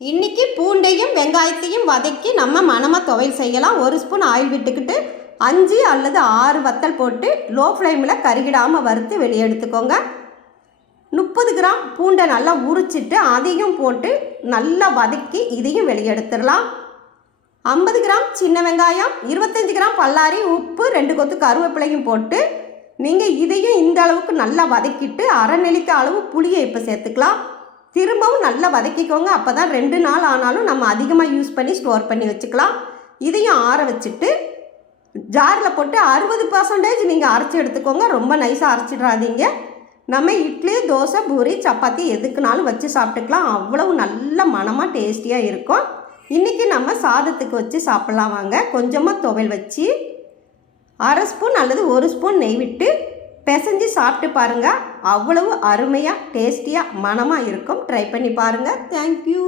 இன்றைக்கி பூண்டையும் வெங்காயத்தையும் வதக்கி நம்ம மணமாக துவையல் செய்யலாம். ஒரு ஸ்பூன் ஆயில் விட்டுக்கிட்டு 5 அல்லது 6 வத்தல் போட்டு லோ ஃப்ளேமில் கருகிடாமல் வறுத்து வெளியே எடுத்துக்கோங்க. 30 கிராம் பூண்டை நல்லா உரிச்சிட்டு அதையும் போட்டு நல்லா வதக்கி இதையும் வெளியே எடுத்துடலாம். 50 கிராம் சின்ன வெங்காயம், 25 கிராம் பல்லாரி, உப்பு, 2 கொத்து கருவேப்பிலையும் போட்டு நீங்கள் இதையும் இந்த அளவுக்கு நல்லா வதக்கிட்டு அரை நெல்லிக்காய் அளவு புளியை இப்போ சேர்த்துக்கலாம். திரும்பவும் நல்லா வதக்கிக்கோங்க. அப்போ தான் 2 நாள் ஆனாலும் நம்ம அதிகமாக யூஸ் பண்ணி ஸ்டோர் பண்ணி வச்சுக்கலாம். இதையும் ஆற வச்சுட்டு ஜாரில் போட்டு 60% நீங்கள் அரைச்சி எடுத்துக்கோங்க. ரொம்ப நைஸாக அரைச்சிடாதீங்க. நம்ம இட்லி, தோசை, பூரி, சப்பாத்தி எதுக்குனாலும் வச்சு சாப்பிட்டுக்கலாம். அவ்வளவு நல்ல மணமாக டேஸ்டியாக இருக்கும். இன்றைக்கி நம்ம சாதத்துக்கு வச்சு சாப்பிட்லாம் வாங்க. கொஞ்சமாக துவையல் வச்சு அரை ஸ்பூன் அல்லது 1 ஸ்பூன் நெய் விட்டு பிசைஞ்சு சாப்பிட்டு பாருங்கள். அவ்வளவு அருமையாக டேஸ்டியாக மணமாக இருக்கும். ட்ரை பண்ணி பாருங்கள். தேங்க்யூ.